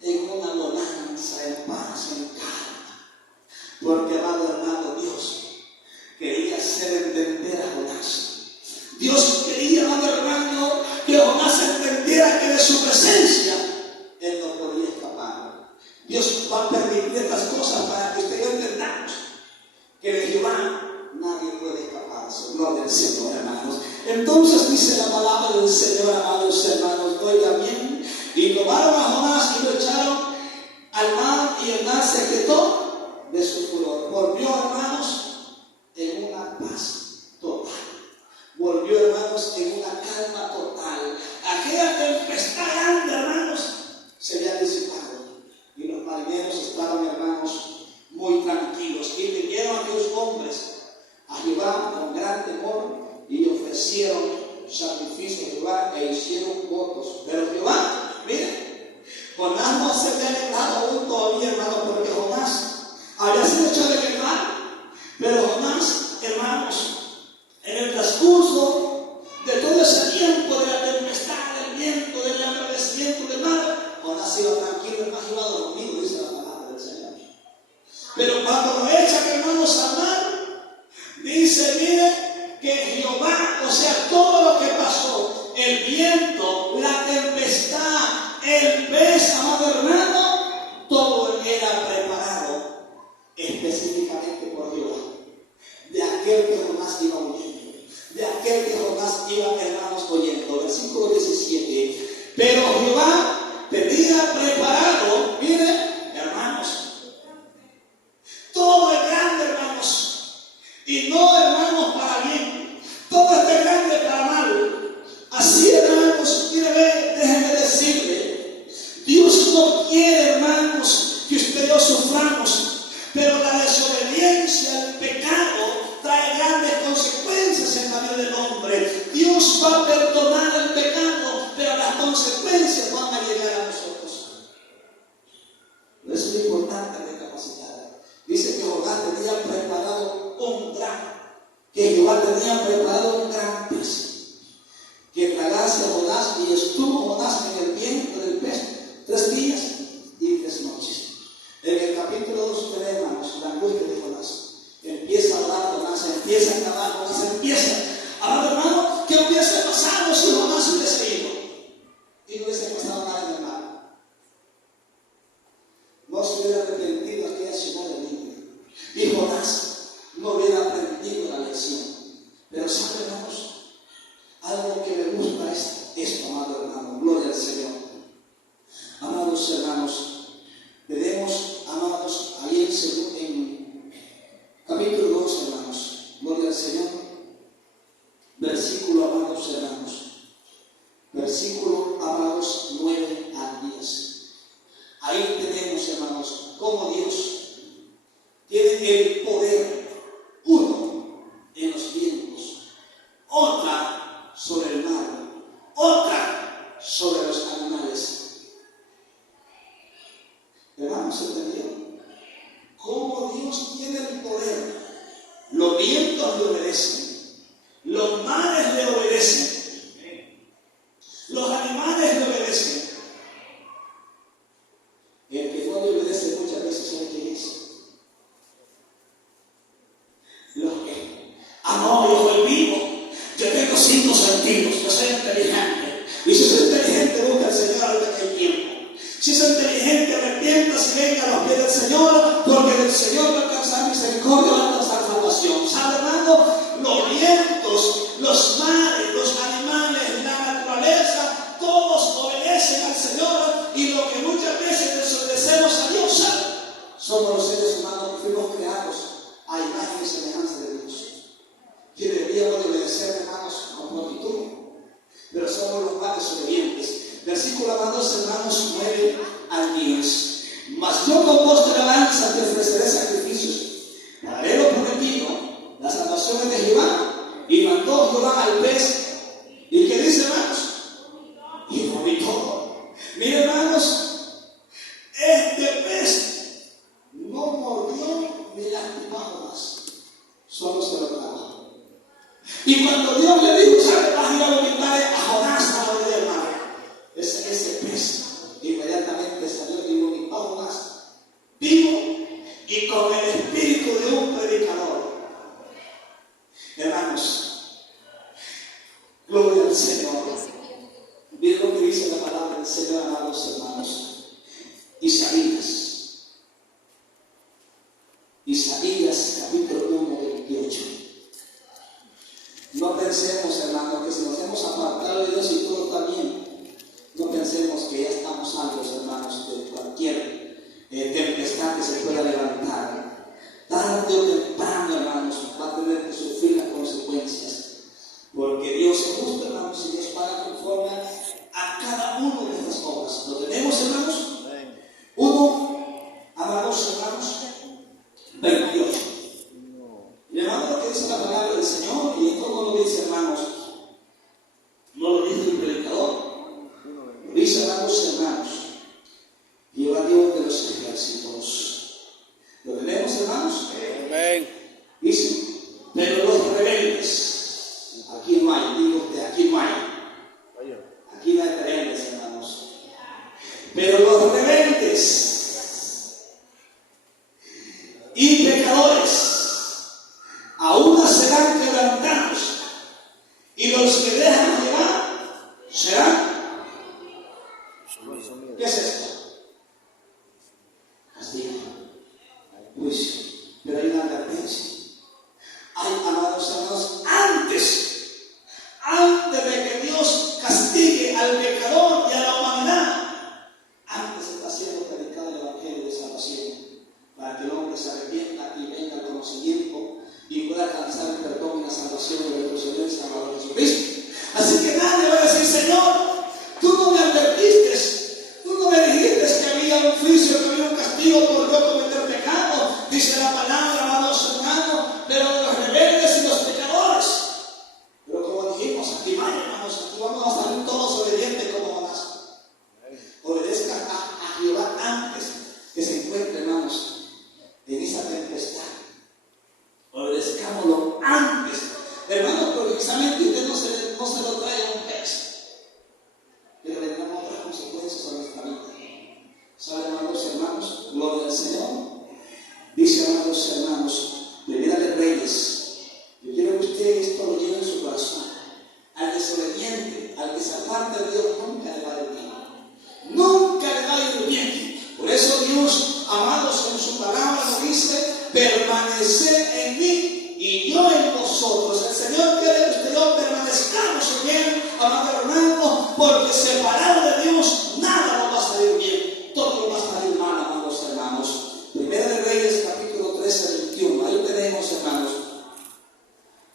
en una bonanza, en paz, en calma. Porque, amado hermano, Dios quería hacer entender a Jonás. Dios quería, amado hermano, que Jonás entendiera que de su presencia él no podía escapar. Dios va a permitir estas cosas para que usted y yo entendamos que de Jehová nadie puede escaparse. Gloria al Señor, hermanos. Entonces dice la palabra del Señor, amados hermanos, oigan bien, y tomaron a Jonás y lo echaron al mar, y el mar se quietó de su furor. Volvió, hermanos, en una paz total. Volvió, hermanos, en una calma total. Aquella tempestad grande, hermanos, se había disipado. Y los marineros estaban, hermanos, muy tranquilos. Y vinieron aquellos hombres a Jehová con gran temor y ofrecieron sacrificio a Jehová e hicieron votos. Pero Jehová, miren, Jonás no se había alegrado aún todavía, hermanos, porque Jonás había sido echado en el mar. Pero Jonás, hermanos, en el transcurso de todo ese tiempo de la tempestad, del viento, del embravecimiento del mar, Jonás iba tranquilo, el mar iba dormido, dice la palabra del Señor. Pero cuando lo echan, hermanos, al mar, dice, mire, que Jehová, o sea, todo lo que pasó, el viento, la tempestad, el pez, amado hermano, todo era preparado específicamente por Jehová. De aquel que Jonás iba oyendo, de aquel que Jonás iba, hermanos, oyendo. Versículo 17. Pero Jehová tenía preparado, mire, hermanos, todo es grande, hermanos, y no, hermanos, para bien, todo es grande para mal. Así, hermanos, mire, déjenme decirle, Dios no quiere, hermanos, que usted y yo suframos. Pero la desobediencia, el pecado, trae grandes consecuencias en la vida del hombre. Dios va a perdonar el pecado, pero las consecuencias van a llegar a nosotros. Por eso es importante recapacitar. Dice que Jehová tenía preparado un gran pez que tragase a Jonás, y estuvo Jonás en el vientre del pez 3 días y 3 noches. En el capítulo 2, hermanos, la angustia de Jonás. Empieza a orar Jonás, empieza a clamar Jonás, empieza. Ahora, hermano, ¿qué hubiese pasado si Jonás versículo, amados, 9 al 10. Ahí tenemos, hermanos, cómo Dios tiene el poder, uno, en los vientos, otra sobre el mar, otra sobre los animales. Hermanos, ¿entendió? Cómo Dios tiene el poder. Los vientos le obedecen, los mares le obedecen, los animales le obedecen. El que no le obedece muchas veces es quién es. Los que, no, yo soy vivo, yo tengo 5 sentidos, yo soy inteligente. Y si soy inteligente, busca al Señor ahorita que hay tiempo. Si soy inteligente, arrepientas y venga a los pies del Señor, porque del Señor va a alcanzar misericordia, va a alcanzar salvación. ¿Sabe, hermano? Los vientos, los mares, los animales, la naturaleza, todos obedecen al Señor, y lo que muchas veces desobedecemos a Dios, ¿sabe? Somos los seres humanos que fuimos creados a imagen y semejanza de Dios. Que deberíamos de obedecer, hermanos, con prontitud, pero somos los más desobedientes. Versículo, amados hermanos, 9 al 10. Mas yo con voz de alabanza te ofreceré sacrificios. Para ver lo prometido, las salvaciones de Jehová. Y mandó Jehová al pez. ¿Y qué dice, hermanos? Y vomitó. Miren, hermanos, este pez no mordió ni lastimado más. Solo se lo tragó. Y cuando Dios le dijo, ¿sabe? Vas a ir a vomitar a Jonás a la orilla del mar. Ese pez inmediatamente salió y vomitó a Jonás, vivo y con el espíritu de un predicador. Hermanos, gloria al Señor. Miren lo que dice la palabra del Señor, amados hermanos. Isaías capítulo 1, 28. No pensemos, hermanos, que si nos hemos apartado de Dios y todo está bien. No pensemos que ya estamos salvos, hermanos, de cualquier tempestad que se pueda levantar. Tarde o temprano, hermanos, va a tener que sufrir las consecuencias. Porque Dios es justo, hermanos, y Dios paga conforme a cada uno de estas obras. ¿Lo tenemos, hermanos? Uno, amados hermanos, 28. Y hermano, lo que dice la palabra del Señor, y esto no lo dice, hermanos, no lo dice el predicador. Dice, hermanos, Jehová Dios de los ejércitos. ¿Lo tenemos, hermanos? Amén. Dice, pero los rebeldes, aquí no hay, digo usted, aquí no hay. Aquí no hay rebeldes, hermanos. Pero los rebeldes y pecadores, aún serán quebrantados, y los que dejan llevar serán. ¿Qué es esto? Castigo, juicio. Pero hay una advertencia. Hay, amados hermanos, antes de que Dios castigue al pecador y a la humanidad, antes está siendo predicado el Evangelio de salvación, para que el hombre se arrepienta y venga al conocimiento y pueda alcanzar el perdón y la salvación de nuestro Señor y Salvador Jesucristo. Así que nadie va a decir, Señor, tú no me advertiste. Tú no me dijiste que había un juicio, que había un castigo por yo cometer pecado. Dice la palabra, amados hermanos, pero los rebeldes y los pecadores. Pero como dijimos, aquí vaya, hermanos, aquí vamos a salir todos obedientes como Jonás. Obedezcan a Jehová antes que se encuentre, hermanos, en esa tempestad. Obedezcámoslo antes. Hermanos, porque precisamente usted no se lo trae a un pez, pero vendrán otras consecuencias a nuestra vida. ¿Saben, hermanos? Gloria al Señor. Dice, amados hermanos, Primera de Reyes. Yo quiero que usted esto lo lleve en su corazón. Al desobediente, al que se aparta de Dios, nunca le va a ir bien. Nunca le va a ir bien. Por eso Dios, amados, en su palabra nos dice, permaneced en mí y yo en vosotros. El Señor quiere que usted y yo permanezcamos en Él, amados hermanos, porque separado de Dios nada nos va a salir bien, todo nos va a salir mal, amados hermanos. Primera de Reyes, capítulo 13, 21. Ahí tenemos, hermanos,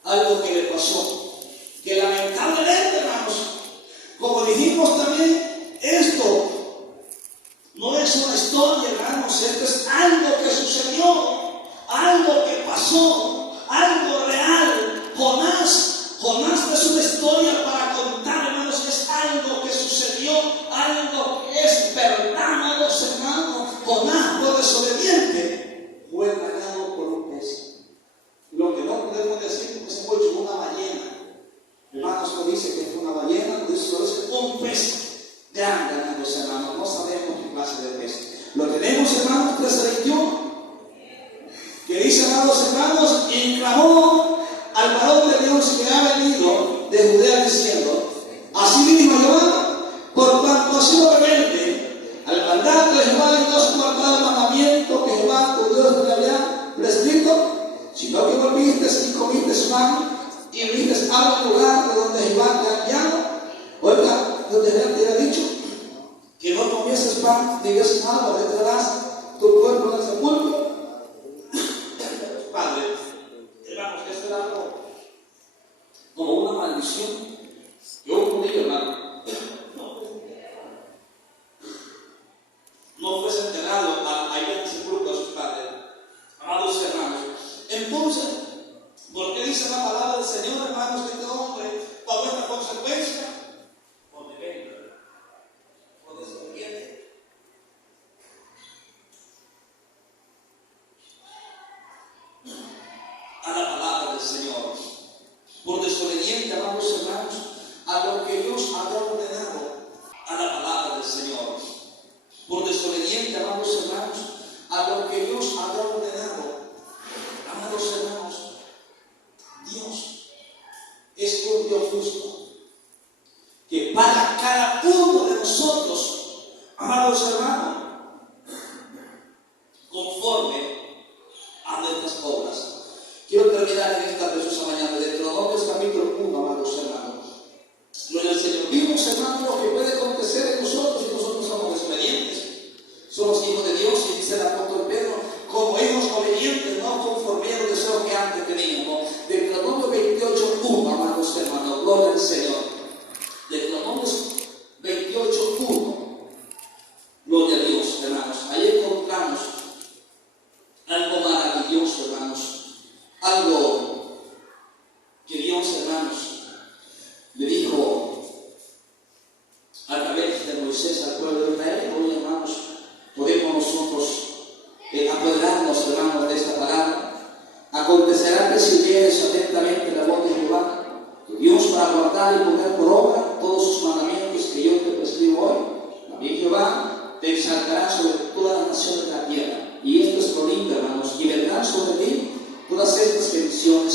algo que le pasó, que lamentablemente, hermanos, como dijimos, dijimos también, esto no es una historia, hermanos, esto es algo que sucedió, algo que pasó, algo real. Jonás no es una historia para contar, hermanos, es algo que sucedió, algo que es verdad, hermanos. Jonás fue desobediente, fue tragado por un pez. Lo que no podemos decir porque se fue una ballena. Hermanos, no dice que fue una ballena, dice un pez grande, hermanos, no sabemos qué clase de pez. Lo tenemos, hermanos, 13:21, que dice, hermanos, y clamó al varón de Dios que ha venido de Judea diciendo, así dijo Jehová, por cuanto has sido rebelde al mandato de Jehová y no has guardado el mandamiento que Jehová tu Dios te había prescrito, sino que volviste y comiste pan y viniste al lugar de donde Jehová te ha enviado. Oiga, donde Jehová te ha dicho que no comieses pan ni vieses agua, retirarás tu cuerpo del sepulcro. Padre, hermanos, esto era algo como una maldición. Yo un judío, hermano, no fue enterrado allá en el sepulcro de sus padres. Amados hermanos, entonces, ¿por qué dice la palabra del Señor, hermanos, que este hombre pagó esta consecuencia? Por rebelde, por desobediente. A la palabra del Señor, por desobediente, amados hermanos, a lo que Dios había ordenado, a la palabra del Señor, por desobediente, amados hermanos, a lo que Dios había ordenado. Amados hermanos, Dios es un Dios justo que paga cada uno de nosotros, amados hermanos, conforme a nuestras obras. Quiero terminar en esta preciosa mañana de Deuteronomio capítulo 1, amados hermanos. Gloria al Señor. Vimos, hermanos, lo que puede acontecer en nosotros si nosotros somos desobedientes. Somos hijos de Dios, y dice el apóstol Pedro, como hijos obedientes, no conforme a los deseos que antes teníamos. Deuteronomio 28:1, amados hermanos. Gloria al Señor. Deuteronomio 28:1. Gloria a Dios, hermanos. Ahí encontramos algo maravilloso, hermanos. Algo que Dios, hermanos, le dijo a través de Moisés al pueblo de Israel. Hoy, hermanos, podemos nosotros apoderarnos, hermanos, de esta palabra. Acontecerá que si oyeres atentamente la voz de Jehová, tu Dios, para guardar y poner por obra todos sus mandamientos que yo te prescribo hoy, también Jehová te exaltará sobre todas las naciones de la tierra. Y esto es lo lindo, hermanos, y vendrán sobre ti todas estas bendiciones,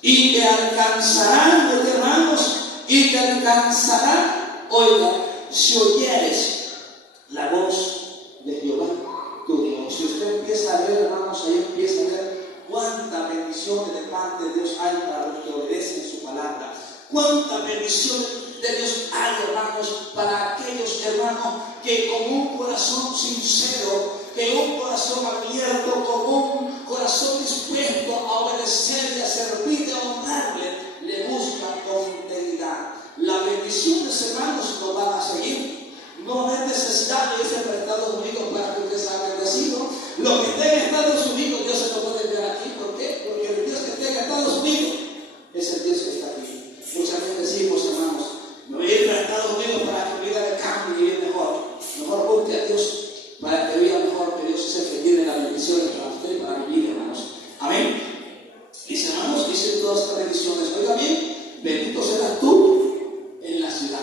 y te alcanzarán, hermanos, y te alcanzarán, oiga, si oyeres la voz de Jehová tu Dios. Si usted empieza a ver, hermanos, ahí empieza a ver cuántas bendiciones de parte de Dios hay para los que obedecen su palabra. Cuántas bendiciones de Dios hay, hermanos, para aquellos, hermanos, que con un corazón sincero, que un corazón abierto, con un corazón dispuesto a obedecerle, a servirle, a honrarle, le buscan con integridad. Las bendiciones, hermanos, nos van a seguir. No hay necesidad de irse para Estados Unidos para que usted sea bendecido. Lo que esté en Estados Unidos, Dios se lo puede ver aquí. ¿Por qué? Porque el Dios que esté en Estados Unidos es el Dios que está aquí. Muchas veces decimos, hermanos, no voy a ir para Estados Unidos para que mi vida de cambio y viva mejor. Mejor busque a Dios para que viva mejor, que Dios es el que tiene las bendiciones para usted y para mi vida, hermanos. Amén. Dice, hermanos, dice todas estas bendiciones. Oiga bien, bendito serás tú en la ciudad.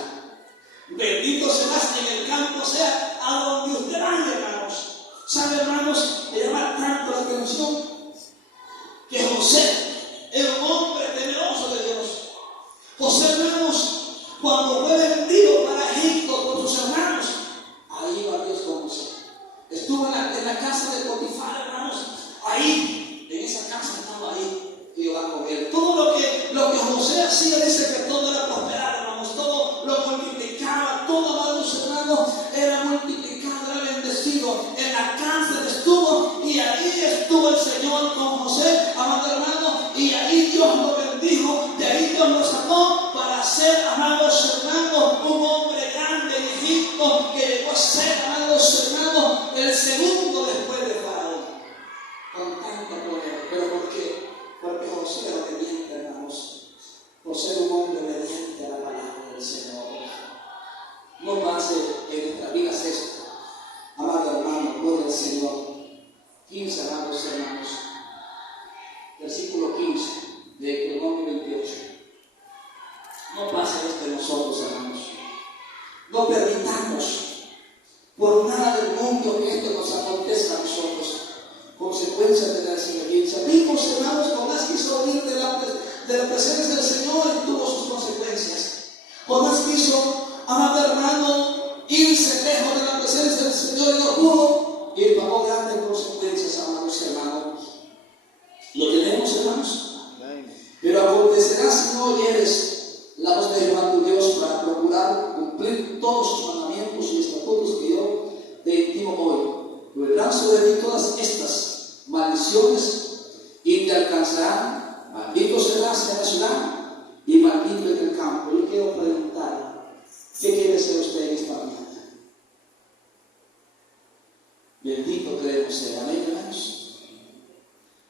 Bendito serás en el campo, o sea, a donde usted vaya, hermanos. ¿Sabe, hermanos? Me llama tanto la atención que José era un hombre temeroso de Dios. José, hermanos, cuando fue vendido para Egipto por sus hermanos, ahí va Dios con José. Estuvo en la casa de Potifar, hermanos. Ahí, en esa casa estaba ahí Jehová con él. Todo lo que José hacía, dice que todo era prosperar, hermanos. Todo lo multiplicaba, todo, hermanos, era multiplicado, era bendecido. En la cárcel estuvo, y ahí estuvo el Señor con José, amado hermano, y ahí Dios lo bendijo, de ahí Dios lo sacó para ser, amados hermanos, un hombre grande. no pase en nuestras vidas esto. Amado hermano, gloria al Señor. 15, amados hermanos, versículo 15 de Deuteronomio 28. No pase esto en nosotros, hermanos. No permitamos por nada del mundo que esto nos acontezca a nosotros. Consecuencias de la desobediencia. Vimos, hermanos, Jonás quiso huir de la presencia del Señor y tuvo sus consecuencias. Jonás quiso, amado hermano, irse lejos de la presencia del Señor y no pudo, y pagó grandes consecuencias, amados hermanos. ¿Lo tenemos, hermanos? Pero acontecerá si no oyeres la voz de Jehová tu Dios para procurar cumplir todos sus mandamientos y estatutos que yo te intimo hoy. Vendrán sobre ti todas estas maldiciones y te alcanzarán. Maldito serás en la ciudad y maldito en el campo. Yo quiero preguntar, ¿qué quiere ser usted en esta mañana? Bendito queremos ser, amén, hermanos.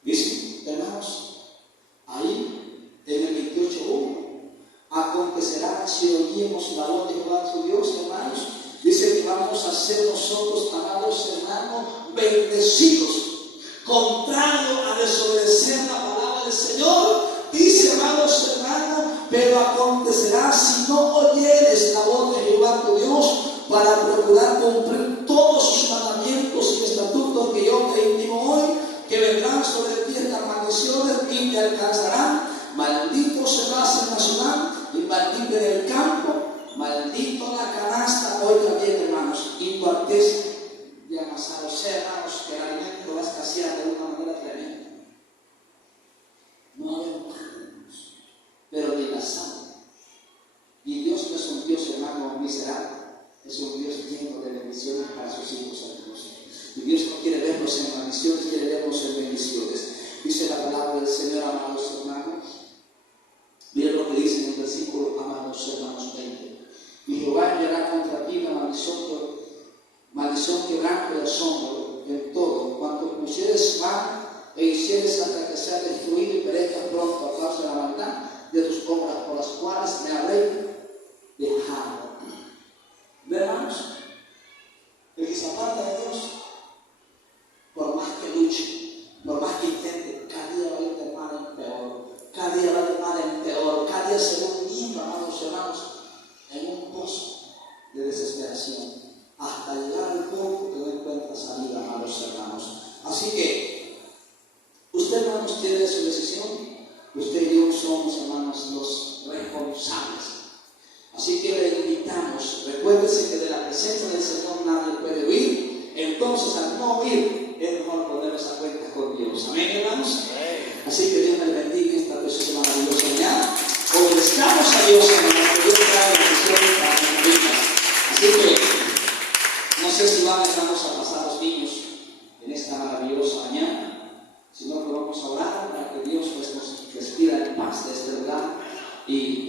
Dice, hermanos, ahí en el 28:1, acontecerá si oímos la voz de Jehová tu Dios, hermanos. Dice que vamos a ser nosotros, amados hermanos, bendecidos, contrario a desobedecer la palabra del Señor. Dice, amados hermanos, pero acontecerá si no oyeres la voz de Jehová tu Dios para procurar cumplir todos sus mandamientos y estatutos que yo te intimo hoy, que vendrán sobre ti estas maldiciones y te alcanzarán. Maldito serás en la ciudad y maldito en el campo, maldito la canasta. Oiga bien, hermanos, y tu arteza de amasar. O sea, hermanos, que el alimento va a escasear de una manera tremenda. No habemos hermanos, pero ni la sal. Y Dios no es un Dios, hermano, miserable, es un Dios lleno de bendiciones para sus hijos, hermanos. Y Dios no quiere verlos en maldiciones, quiere verlos en bendiciones. Dice la palabra del Señor, amados hermanos. Miren lo que dice en el versículo, amados hermanos, 20. Y Jehová enviará contra ti una maldición quebrante de asombro en todo, cuanto pusieres mano e hicieres hasta que sea destruido y perezca pronto a causa de la maldad de tus obras, por las cuales me habré dejado. ¿Ven, hermanos? El que se aparta de Dios, por más que luche, por más que intente, cada día va a ir de mal en peor, cada día va de mal en peor, cada día se va hundiendo, amados hermanos, en un pozo de desesperación, hasta llegar al punto que no encuentra salida, amados hermanos. Así que usted, hermanos, tiene su decisión. Usted y yo somos, hermanos, los responsables. Así que le invitamos, recuérdese que de la presencia del Señor nadie puede huir. Entonces, al no huir, es mejor ponernos a cuenta con Dios. Amén, hermanos. Así que Dios me bendiga esta preciosa maravillosa mañana. Obedezcamos a Dios, hermanos, que Dios trae bendiciones para nuestras vidas. Así que no sé si vamos a pasar los niños en esta maravillosa mañana, sino que vamos a orar para que Dios pues, nos despida en paz de este lugar y